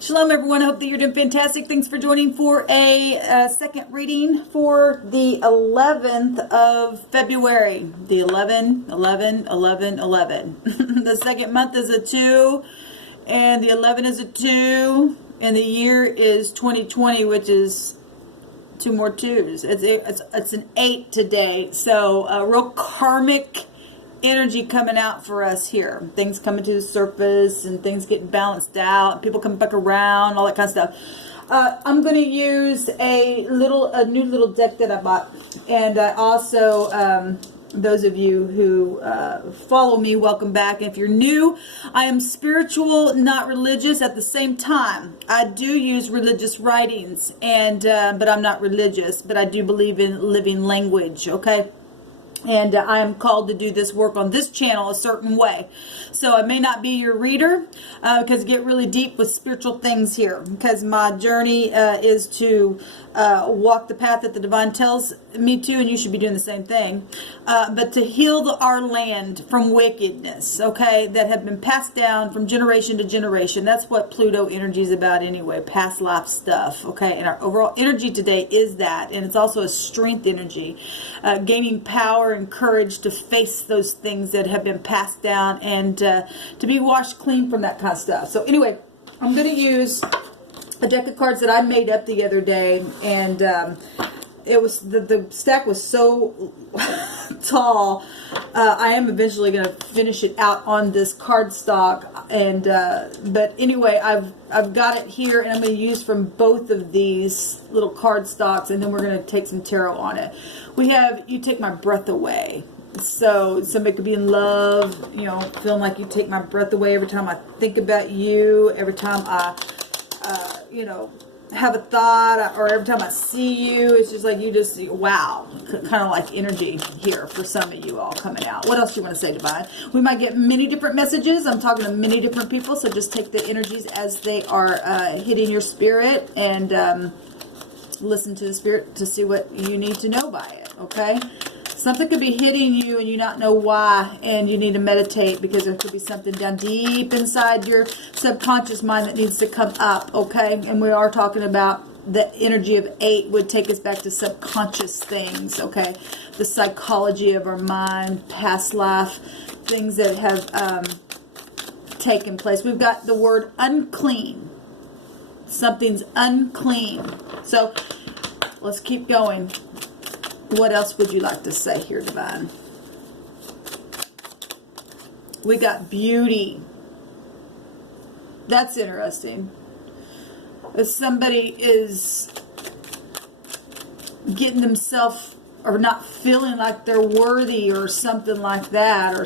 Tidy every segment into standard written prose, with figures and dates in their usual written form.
Shalom, everyone. I hope that you're doing fantastic. Thanks for joining for a second reading for the 11th of February. The 11. The second month is a 2, and the 11 is a 2, and the year is 2020, which is 2 more 2s. It's an 8 today. So real karmic energy coming out for us here. Things coming to the surface and things getting balanced out. People coming back around, all that kind of stuff. I'm going to use a new little deck that I bought. And also, those of you who follow me, welcome back. If you're new, I am spiritual, not religious at the same time. I do use religious writings, and but I'm not religious, but I do believe in living language, okay? And I am called to do this work on this channel a certain way. So I may not be your reader because I get really deep with spiritual things here. Because my journey is to walk the path that the divine tells me to, and you should be doing the same thing. But to heal our land from wickedness, okay, that have been passed down from generation to generation. That's what Pluto energy is about anyway, past life stuff, okay? And our overall energy today is that. And it's also a strength energy, gaining power and courage to face those things that have been passed down and to be washed clean from that kind of stuff. So anyway, I'm going to use a deck of cards that I made up the other day, and it was the stack was so tall. I am eventually going to finish it out on this card stock, and but anyway, I've got it here, and I'm going to use from both of these little card stocks, and then we're going to take some tarot on it. We have "You Take My Breath Away." So somebody could be in love, you know, feeling like you take my breath away every time I think about you, every time I you know, have a thought, or every time I see you. It's just like you just, wow, kind of like energy here for some of you all coming out. What else do you want to say, Divine? We might get many different messages. I'm talking to many different people, so just take the energies as they are hitting your spirit, and listen to the spirit to see what you need to know by it, okay? Something could be hitting you and you not know why, and you need to meditate because there could be something down deep inside your subconscious mind that needs to come up, okay? And we are talking about the energy of 8 would take us back to subconscious things, okay? The psychology of our mind, past life, things that have taken place. We've got the word unclean. Something's unclean. So let's keep going. What else would you like to say here, Divine? We got beauty. That's interesting. If somebody is getting themselves or not feeling like they're worthy or something like that, or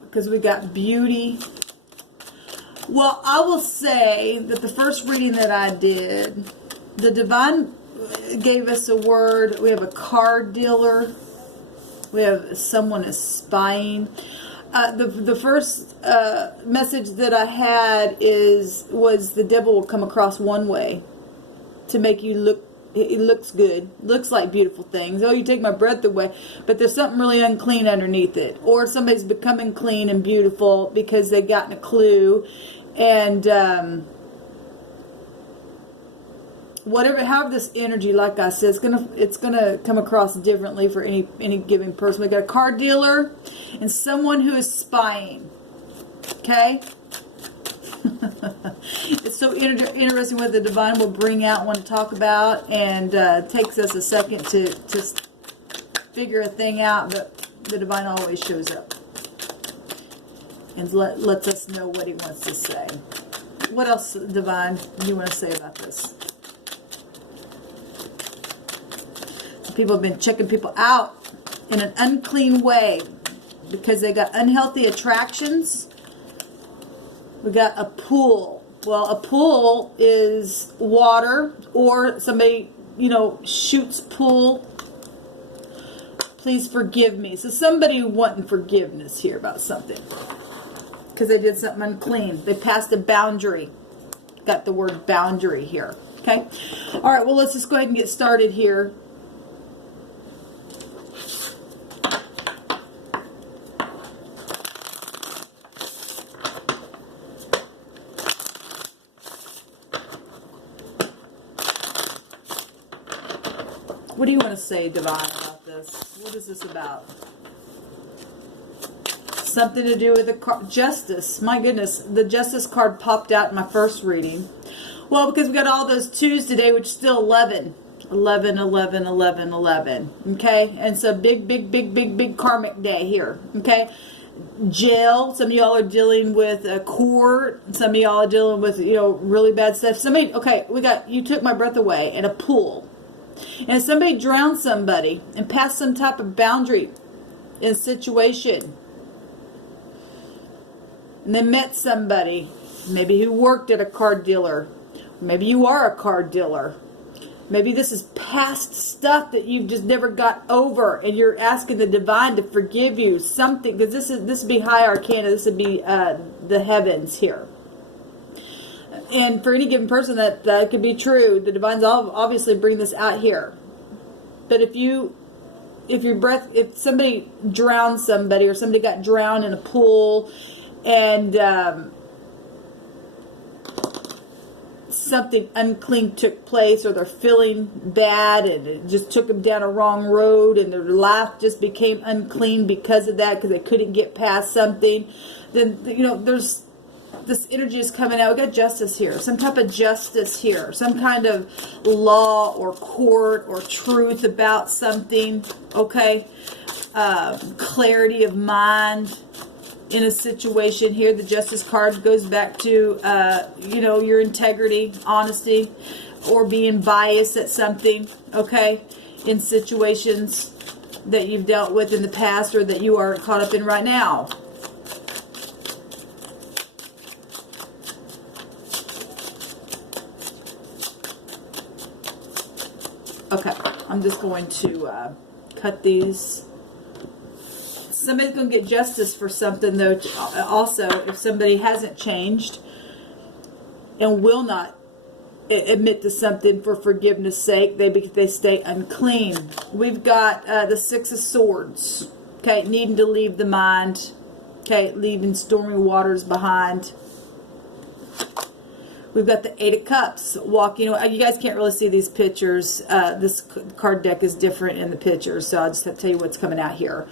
because we got beauty. Well, I will say that the first reading that I did, the divine gave us a word. We have a card dealer. We have someone is spying. The first message that I had was the devil will come across one way to make you look. It looks good, looks like beautiful things. Oh, you take my breath away, but there's something really unclean underneath it, or somebody's becoming clean and beautiful because they've gotten a clue, and whatever, however this energy, like I said, it's gonna come across differently for any given person. We got a card dealer and someone who is spying. Okay. It's so interesting what the divine will bring out, want to talk about, and takes us a second to figure a thing out, but the divine always shows up and lets us know what he wants to say. What else, divine, do you want to say about this? People have been checking people out in an unclean way because they got unhealthy attractions. We got a pool. Well, a pool is water, or somebody, you know, shoots pool. Please forgive me. So somebody wanting forgiveness here about something because they did something unclean. They passed a boundary. Got the word boundary here. Okay. All right. Well, let's just go ahead and get started here. do you want to say, Divine, about this? What is this about? Something to do with the Justice. My goodness, the Justice card popped out in my first reading. Well, because we got all those 2s today, which is still 11. 11, 11, 11, 11. Okay? And so big karmic day here. Okay? Jail. Some of y'all are dealing with a court. Some of y'all are dealing with, you know, really bad stuff. Somebody, okay, we got, you took my breath away in a pool. And somebody drowned somebody and passed some type of boundary in a situation. And they met somebody, maybe who worked at a car dealer. Maybe you are a car dealer. Maybe this is past stuff that you've just never got over, and you're asking the divine to forgive you something, because this would be high arcana. This would be the heavens here. And for any given person, that could be true. The divines obviously bring this out here. But if somebody drowned somebody, or somebody got drowned in a pool, and something unclean took place, or they're feeling bad and it just took them down a wrong road, and their life just became unclean because of that, because they couldn't get past something, then, you know, there's this energy is coming out. We got justice here, some type of justice here, some kind of law or court or truth about something. Okay, clarity of mind in a situation here. The Justice card goes back to, you know, your integrity, honesty, or being biased at something, okay, in situations that you've dealt with in the past, or that you are caught up in right now. Okay, I'm just going to cut these. Somebody's going to get justice for something, though. Also, if somebody hasn't changed and will not admit to something for forgiveness' sake, they stay unclean. We've got the 6 of Swords. Okay, needing to leave the mind. Okay, leaving stormy waters behind. We've got the 8 of Cups walking. You guys can't really see these pictures. This card deck is different in the pictures, so I'll just have to tell you what's coming out here.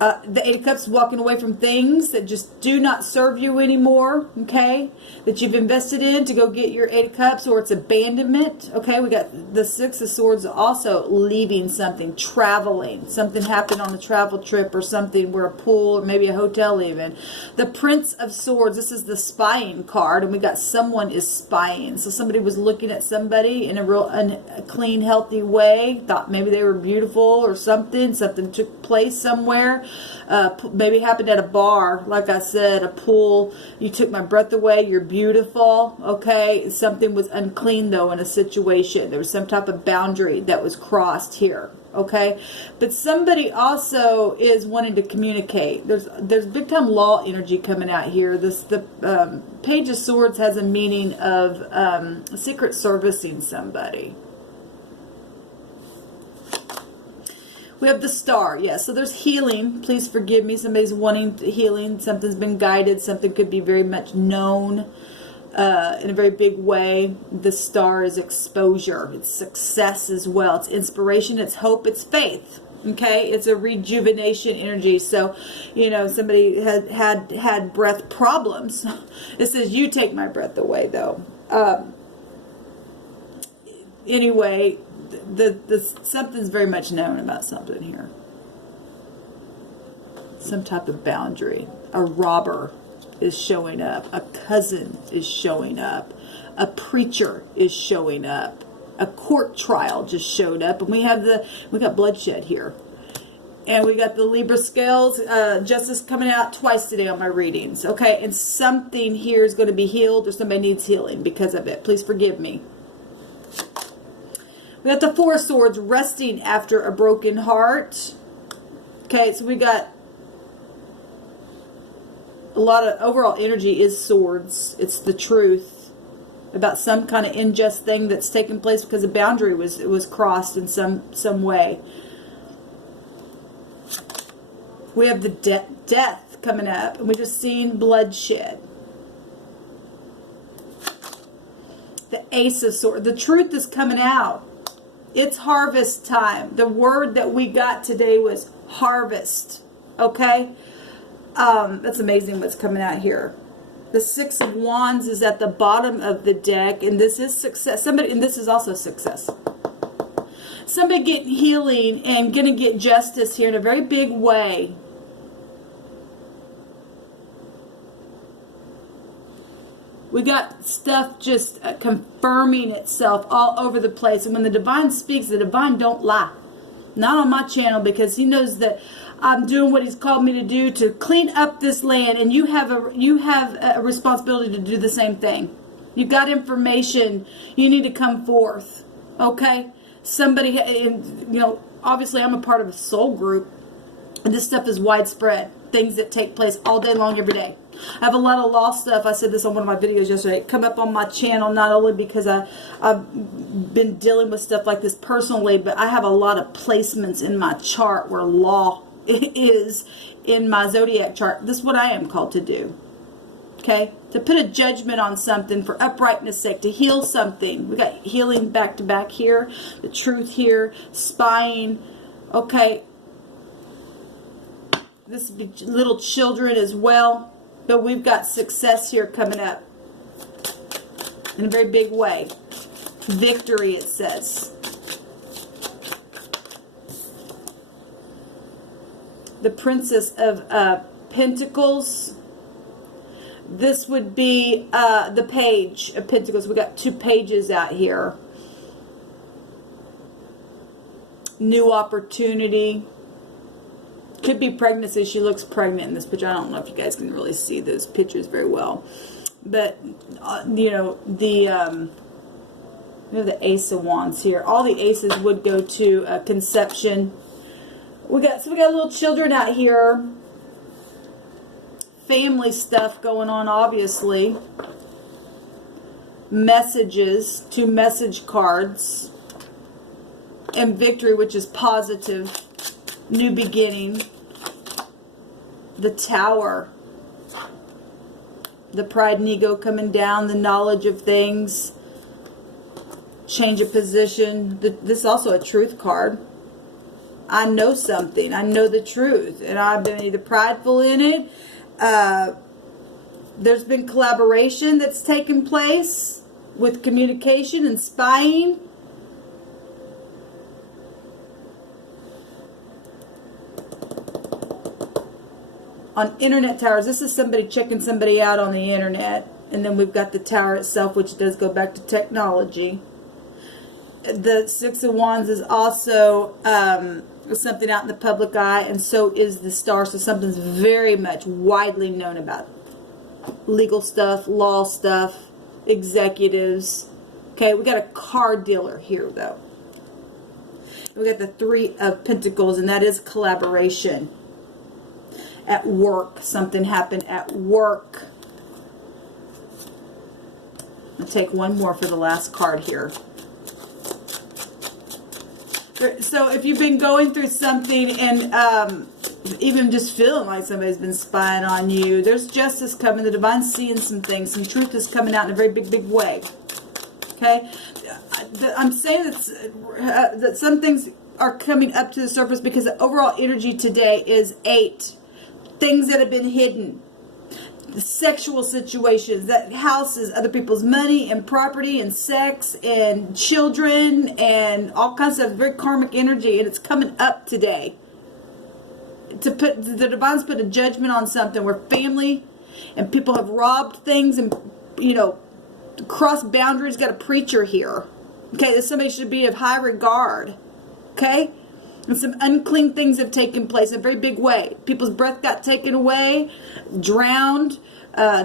The 8 of Cups walking away from things that just do not serve you anymore, okay? That you've invested in to go get your 8 of Cups, or it's abandonment, okay? We got the 6 of Swords also leaving something, traveling. Something happened on a travel trip, or something, where a pool, or maybe a hotel even. The Prince of Swords, this is the spying card, and we got someone is spying. So somebody was looking at somebody in a real unclean, healthy way, thought maybe they were beautiful or something. Something took place somewhere. Maybe happened at a bar, like I said, a pool. You took my breath away. You're beautiful. Okay, something was unclean though in a situation. There was some type of boundary that was crossed here. Okay, but somebody also is wanting to communicate. There's big time law energy coming out here. The Page of Swords has a meaning of secret servicing somebody. We have the Star, yes. So there's healing. Please forgive me. Somebody's wanting healing. Something's been guided. Something could be very much known in a very big way. The Star is exposure. It's success as well. It's inspiration. It's hope. It's faith. Okay? It's a rejuvenation energy. So, you know, somebody had breath problems. It says, you take my breath away, though. Anyway, something's very much known about something here. Some type of boundary. A robber is showing up. A cousin is showing up. A preacher is showing up. A court trial just showed up, and we got bloodshed here. And we got the Libra scales, justice coming out twice today on my readings. Okay, and something here is going to be healed, or somebody needs healing because of it. Please forgive me. We got the 4 of Swords, resting after a broken heart. Okay, so we got a lot of overall energy is swords. It's the truth about some kind of unjust thing that's taken place because a boundary was crossed in some way. We have the death coming up, and we just seen bloodshed. The Ace of Swords. The truth is coming out. It's harvest time. The word that we got today was harvest. Okay? That's amazing what's coming out here. The Six of Wands is at the bottom of the deck, and this is success. And this is also success. Somebody getting healing and going to get justice here in a very big way. We got stuff just confirming itself all over the place. And when the divine speaks, the divine don't lie. Not on my channel, because he knows that I'm doing what he's called me to do, to clean up this land. And you have a responsibility to do the same thing. You got information. You need to come forth. Okay? Somebody, you know, obviously I'm a part of a soul group. And this stuff is widespread. Things that take place all day long, every day. I have a lot of law stuff. I said this on one of my videos yesterday. Come up on my channel, not only because I've been dealing with stuff like this personally, but I have a lot of placements in my chart where law is in my zodiac chart. This is what I am called to do. Okay? To put a judgment on something for uprightness sake, to heal something. We got healing back to back here, the truth here, spying. Okay. This would be little children as well. But we've got success here coming up in a very big way. Victory, it says. The Princess of Pentacles. This would be the Page of Pentacles. We got 2 pages out here. New opportunity. Could be pregnancy. She looks pregnant in this picture. I don't know if you guys can really see those pictures very well. But, you know, the Ace of Wands here. All the aces would go to conception. We got little children out here. Family stuff going on, obviously. Messages. 2 message cards. And victory, which is positive. New beginning. The Tower. The pride and ego coming down. The knowledge of things. Change of position. This is also a truth card. I know something. I know the truth. And I've been either prideful in it. There's been collaboration that's taken place with communication and spying. On internet towers, this is somebody checking somebody out on the internet. And then we've got the tower itself, which does go back to technology. The Six of Wands is also something out in the public eye, and so is the Star. So something's very much widely known about. Legal stuff, law stuff, executives. Okay, we got a car dealer here, though. We got the 3 of Pentacles, and that is collaboration. At work. Something happened at work. I'll take one more for the last card here. So if you've been going through something and even just feeling like somebody's been spying on you, there's justice coming. The divine's seeing some things. Some truth is coming out in a very big, big way. Okay? I'm saying that some things are coming up to the surface because the overall energy today is 8. Things that have been hidden. The sexual situations, that houses, other people's money and property and sex and children and all kinds of very karmic energy, and it's coming up today. To put the divine's put a judgment on something where family and people have robbed things and, you know, crossed boundaries. Got a preacher here. Okay, that somebody should be of high regard. Okay? And some unclean things have taken place in a very big way. People's breath got taken away, drowned,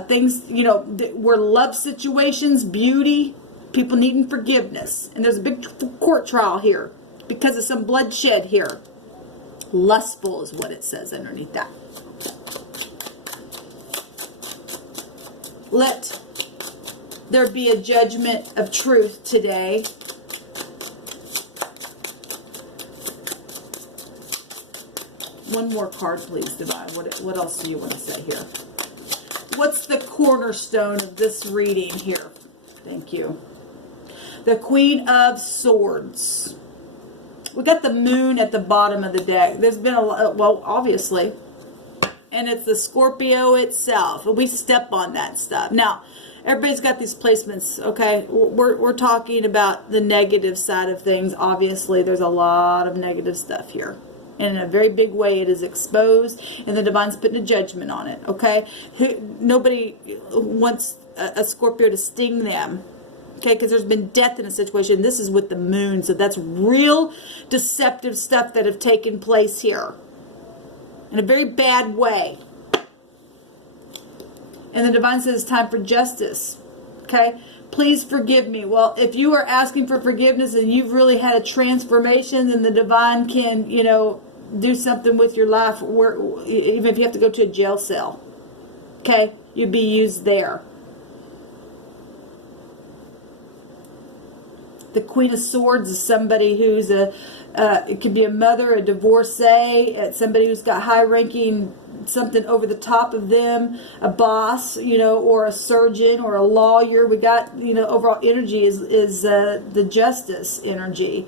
things, you know, were love situations, beauty, people needing forgiveness. And there's a big court trial here because of some bloodshed here. Lustful is what it says underneath that. Let there be a judgment of truth today. One more card, please, Divine. What else do you want to say here? What's the cornerstone of this reading here? Thank you. The Queen of Swords. we got the moon at the bottom of the deck. There's been a lot, well, obviously, and it's the Scorpio itself. We step on that stuff. Now, everybody's got these placements, okay? We're talking about the negative side of things. Obviously, there's a lot of negative stuff here. And in a very big way, it is exposed, and the divine's putting a judgment on it, okay? Nobody wants a Scorpio to sting them, okay? Because there's been death in a situation. This is with the moon, so that's real deceptive stuff that have taken place here in a very bad way. And the divine says it's time for justice. Okay? Please forgive me. Well, if you are asking for forgiveness and you've really had a transformation, then the divine can, you know, do something with your life, even if you have to go to a jail cell. Okay? You'd be used there. The Queen of Swords is somebody who's it could be a mother, a divorcee, somebody who's got high-ranking, something over the top of them, a boss, you know, or a surgeon or a lawyer. We got, you know, overall energy is the justice energy.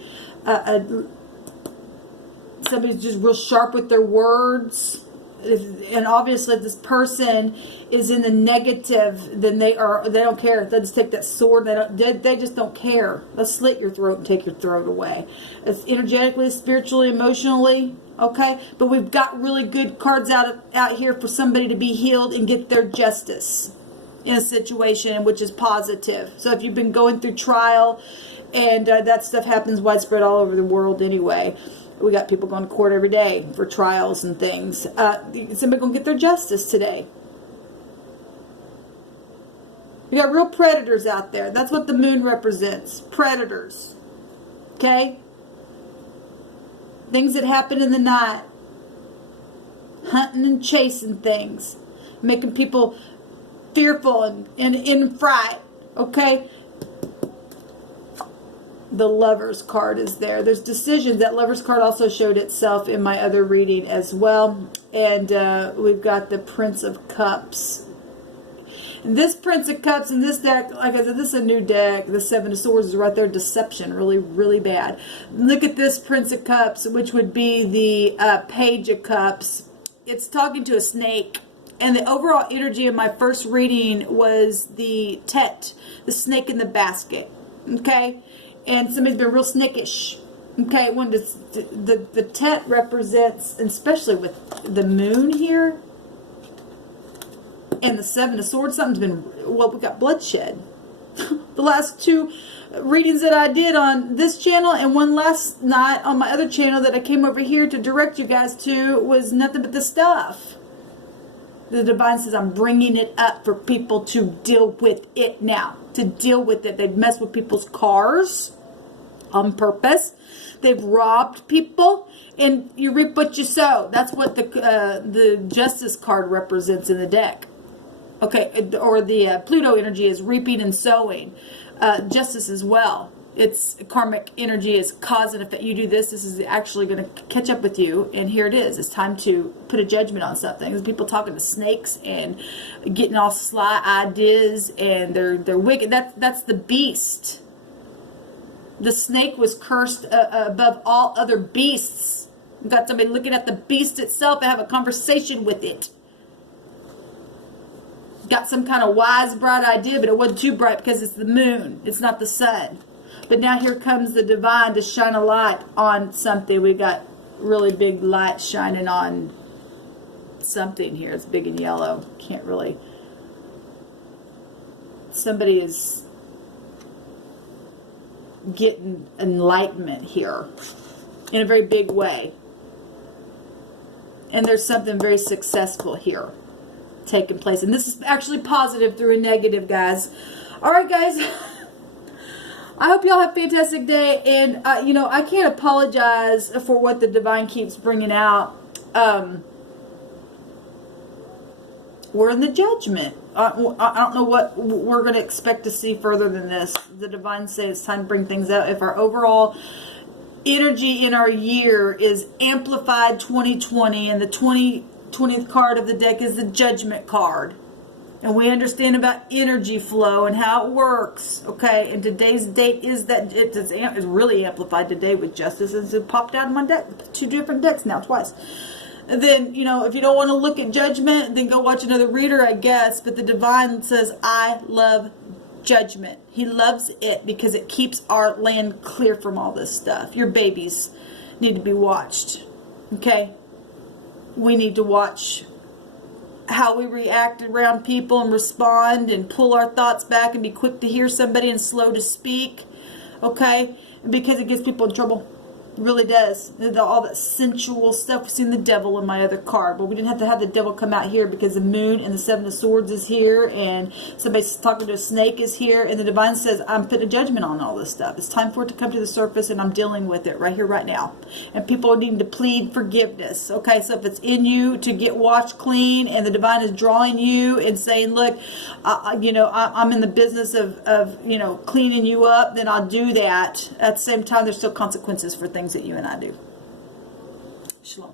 Somebody's just real sharp with their words. And obviously if this person is in the negative, then they don't care. They just take that sword. They just don't care. They'll slit your throat and take your throat away. It's energetically, spiritually, emotionally, okay? But we've got really good cards out here for somebody to be healed and get their justice in a situation which is positive. So if you've been going through trial, and that stuff happens widespread all over the world anyway. We got people going to court every day for trials and things. Somebody going to get their justice today. We got real predators out there. That's what the moon represents. Predators. Okay? Things that happen in the night. Hunting and chasing things. Making people fearful and in fright. Okay? The Lover's card is there. There's decisions. That Lover's card also showed itself in my other reading as well. And we've got the Prince of Cups. And this Prince of Cups in this deck, like I said, this is a new deck. The Seven of Swords is right there. Deception. Really, really bad. Look at this Prince of Cups, which would be the Page of Cups. It's talking to a snake. And the overall energy of my first reading was the Tet, the snake in the basket. Okay? And somebody's been real snickish. Okay, when the Tet represents, and especially with the moon here, and the Seven of Swords, something's been, well, we got bloodshed. The last two readings that I did on this channel, and one last night on my other channel that I came over here to direct you guys to, was nothing but the stuff. The divine says, I'm bringing it up for people to deal with it now. To deal with it. They've messed with people's cars on purpose. They've robbed people. And you reap what you sow. That's what the Justice card represents in the deck. Okay, or the Pluto energy is reaping and sowing. Justice as well. It's karmic energy is cause and effect. You do this, this is actually going to catch up with you, and here it is. It's time to put a judgment on something. There's people talking to snakes and getting all sly ideas, and they're wicked. That's the beast. The snake was cursed above all other beasts. You've got somebody looking at the beast itself and have a conversation with it. Got some kind of wise, bright idea, but it wasn't too bright because it's the moon. It's not the sun. But now here comes the divine to shine a light on something. We got really big light shining on something here. It's big and yellow. Can't really. Somebody is getting enlightenment here in a very big way. And there's something very successful here taking place. And this is actually positive through a negative, guys. All right, guys. I hope y'all have a fantastic day, and you know, I can't apologize for what the divine keeps bringing out. We're in the Judgment. I don't know what we're going to expect to see further than this. The divine says it's time to bring things out. If our overall energy in our year is amplified 2020, and the 20th card of the deck is the Judgment card. and we understand about energy flow and how it works, okay, and today's date is that it's really amplified today with Justice, and it popped out of my deck, 2 different decks now, twice. And then, you know, if you don't want to look at Judgment, then go watch another reader, I guess, but the Divine says, I love Judgment. He loves it because it keeps our land clear from all this stuff. Your babies need to be watched, okay? We need to watch how we react around people and respond and pull our thoughts back and be quick to hear somebody and slow to speak, okay? Because it gets people in trouble. It really does. All that sensual stuff. We've seen the devil in my other card, but we didn't have to have the devil come out here because the moon and the 7 of swords is here, and somebody's talking to a snake is here, and the Divine says, I'm putting a judgment on all this stuff. It's time for it to come to the surface, and I'm dealing with it right here, right now. And people need to plead forgiveness. Okay, so if it's in you to get washed clean, and the Divine is drawing you and saying, look, you know, I'm in the business of you know, cleaning you up, then I'll do that. At the same time, there's still consequences for things that you and I do. Shalom.